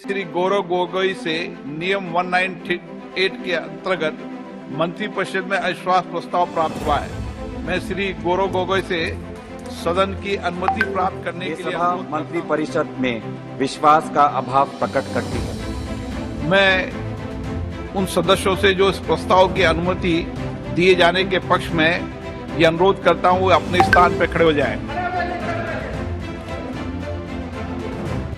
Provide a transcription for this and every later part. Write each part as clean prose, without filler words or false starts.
श्री गौरव गोगोई से नियम 198 के अंतर्गत मंत्रिपरिषद में अविश्वास प्रस्ताव प्राप्त हुआ है। मैं श्री गौरव गोगोई से सदन की अनुमति प्राप्त करने के लिए मंत्रिपरिषद में विश्वास का अभाव प्रकट करती है। मैं उन सदस्यों से जो इस प्रस्ताव की अनुमति दिए जाने के पक्ष में ये अनुरोध करता हूँ, वो अपने स्थान पर खड़े हो जाएं।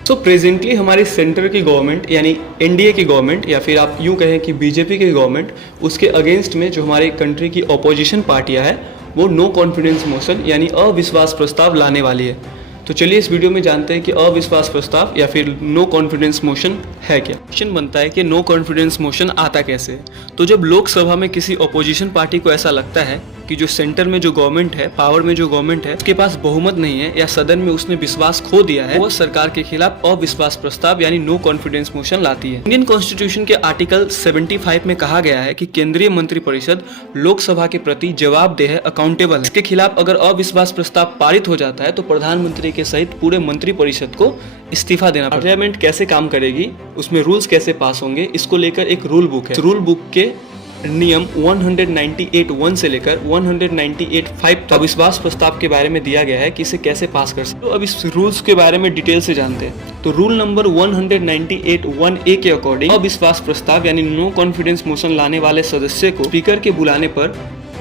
तो प्रेजेंटली हमारी सेंटर की गवर्नमेंट यानी एनडीए की गवर्नमेंट या फिर आप यूँ कहें कि बीजेपी की गवर्नमेंट, उसके अगेंस्ट में जो हमारे कंट्री की अपोजिशन पार्टियां हैं वो नो कॉन्फिडेंस मोशन यानी अविश्वास प्रस्ताव लाने वाली है। तो चलिए इस वीडियो में जानते हैं कि अविश्वास प्रस्ताव या फिर नो कॉन्फिडेंस मोशन है क्या। क्वेश्चन बनता है कि नो कॉन्फिडेंस मोशन आता कैसे है। तो जब लोकसभा में किसी अपोजिशन पार्टी को ऐसा लगता है कि जो सेंटर में जो गवर्नमेंट है, पावर में जो गवर्नमेंट है, उसके पास बहुमत नहीं है या सदन में उसने विश्वास खो दिया है, वो सरकार के खिलाफ अविश्वास प्रस्ताव यानी नो कॉन्फिडेंस मोशन लाती है। इंडियन कॉन्स्टिट्यूशन के आर्टिकल 75 में कहा गया है कि केंद्रीय मंत्रिपरिषद लोकसभा के प्रति जवाबदेह है, अकाउंटेबल है। इसके खिलाफ अगर अविश्वास प्रस्ताव पारित हो जाता है तो प्रधानमंत्री के सहित पूरे मंत्रिपरिषद को इस्तीफा देना पड़ेगा। पार्लियामेंट कैसे काम करेगी, उसमें रूल्स कैसे पास होंगे, इसको लेकर एक रूल बुक है। रूल बुक के नियम 198(1) से लेकर 198(5) तक अविश्वास प्रस्ताव के बारे में दिया गया है कि इसे कैसे पास कर सकते। तो अब इस रूल्स के बारे में डिटेल से जानते हैं। तो रूल नंबर 198(1)(a) के अकॉर्डिंग अविश्वास प्रस्ताव यानी नो कॉन्फिडेंस मोशन लाने वाले सदस्य को स्पीकर के बुलाने पर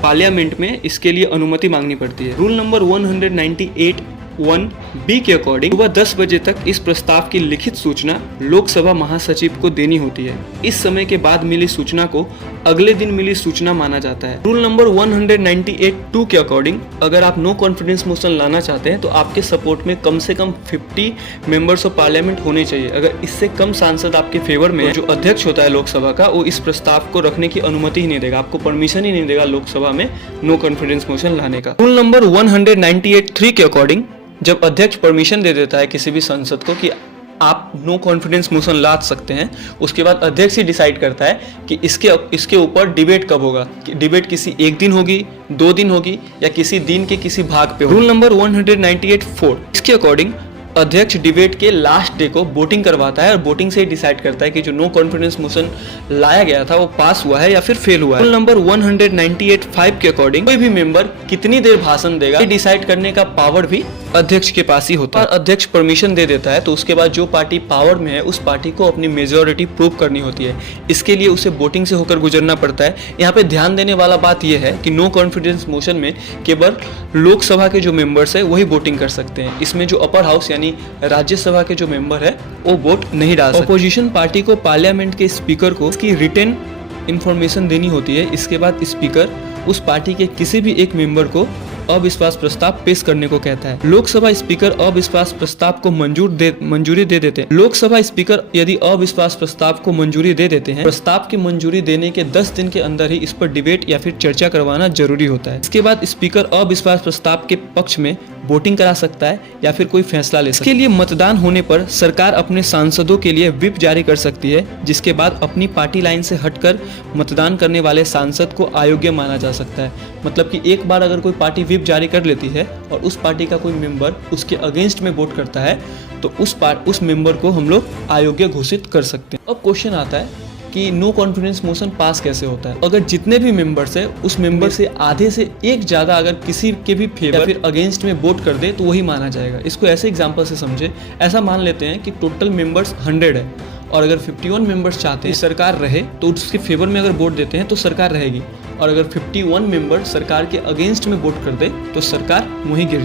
पार्लियामेंट में इसके लिए अनुमति मांगनी पड़ती है। रूल नंबर 198(1)(b) के अकॉर्डिंग सुबह 10 बजे तक इस प्रस्ताव की लिखित सूचना लोकसभा महासचिव को देनी होती है। इस समय के बाद मिली सूचना को अगले दिन मिली सूचना माना जाता है। रूल नंबर 198(2) के अकॉर्डिंग अगर आप नो कॉन्फिडेंस मोशन लाना चाहते हैं तो आपके सपोर्ट में कम से कम 50 मेंबर्स ऑफ पार्लियामेंट होने चाहिए। अगर इससे कम सांसद आपके फेवर में, जो अध्यक्ष होता है लोकसभा का, वो इस प्रस्ताव को रखने की अनुमति ही नहीं देगा, आपको परमिशन ही नहीं देगा लोकसभा में नो कॉन्फिडेंस मोशन लाने का। रूल नंबर 198(3) के अकॉर्डिंग जब अध्यक्ष परमिशन दे देता है किसी भी सांसद को कि आप नो कॉन्फिडेंस मोशन ला सकते हैं, उसके बाद अध्यक्ष ही डिसाइड करता है कि इसके ऊपर डिबेट कब होगा, कि डिबेट किसी एक दिन होगी, 2 दिन होगी या किसी दिन के किसी भाग पे होगी। रूल नंबर 198(4) इसके अकॉर्डिंग अध्यक्ष डिबेट के लास्ट डे को वोटिंग करवाता है और वोटिंग से ही डिसाइड करता है कि जो नो कॉन्फिडेंस मोशन लाया गया था वो पास हुआ है या फिर फेल हुआ है। रूल नंबर 198(5) के अकॉर्डिंग कोई भी मेंबर कितनी देर भाषण देगा ये डिसाइड करने का पावर भी अध्यक्ष के पास ही होता है। अध्यक्ष परमिशन दे देता है तो उसके बाद जो पार्टी पावर में है उस पार्टी को अपनी मेजोरिटी प्रूव करनी होती है। इसके लिए उसे वोटिंग से होकर गुजरना पड़ता है। यहाँ पे ध्यान देने वाला बात यह है कि नो कॉन्फिडेंस मोशन में केवल लोकसभा के जो मेंबर्स है वही वोटिंग कर सकते हैं। इसमें जो अपर हाउस यानी राज्यसभा के जो मेंबर है वो वोट नहीं डाल सकते। अपोजिशन पार्टी को पार्लियामेंट के स्पीकर को इसकी रिटन इंफॉर्मेशन देनी होती है। इसके बाद स्पीकर उस पार्टी के किसी भी एक मेंबर को अविश्वास प्रस्ताव पेश करने को कहता है। लोकसभा स्पीकर अविश्वास प्रस्ताव को मंजूरी दे देते हैं। लोकसभा स्पीकर यदि अविश्वास प्रस्ताव को मंजूरी दे देते हैं, प्रस्ताव की मंजूरी देने के 10 दिन के अंदर ही इस पर डिबेट या फिर चर्चा करवाना जरूरी होता है। इसके बाद स्पीकर अविश्वास प्रस्ताव के पक्ष में वोटिंग करा सकता है या फिर कोई फैसला ले सकता है। इसके लिए मतदान होने पर सरकार अपने सांसदों के लिए व्हिप जारी कर सकती है, जिसके बाद अपनी पार्टी लाइन से हटकर मतदान करने वाले सांसद को अयोग्य माना जा सकता है। मतलब कि एक बार अगर कोई पार्टी व्हिप जारी कर लेती है और उस पार्टी का कोई मेंबर उसके अगेंस्ट में वोट करता है तो उस मेंबर को हम लोग अयोग्य घोषित कर सकते हैं। अब क्वेश्चन आता है कि नो कॉन्फिडेंस मोशन पास कैसे होता है। अगर जितने भी मेंबर्स है उस मेंबर से आधे से एक ज्यादा अगर किसी के भी फेवर या फिर अगेंस्ट में वोट कर दे तो वही माना जाएगा। इसको ऐसे एग्जांपल से समझे, ऐसा मान लेते हैं कि टोटल मेंबर्स 100 है और अगर 51 मेंबर्स चाहते हैं सरकार रहे तो उसके फेवर में अगर वोट देते हैं तो सरकार रहेगी, और अगर 51 मेंबर सरकार के अगेंस्ट में वोट कर दे तो सरकार वहीं गिर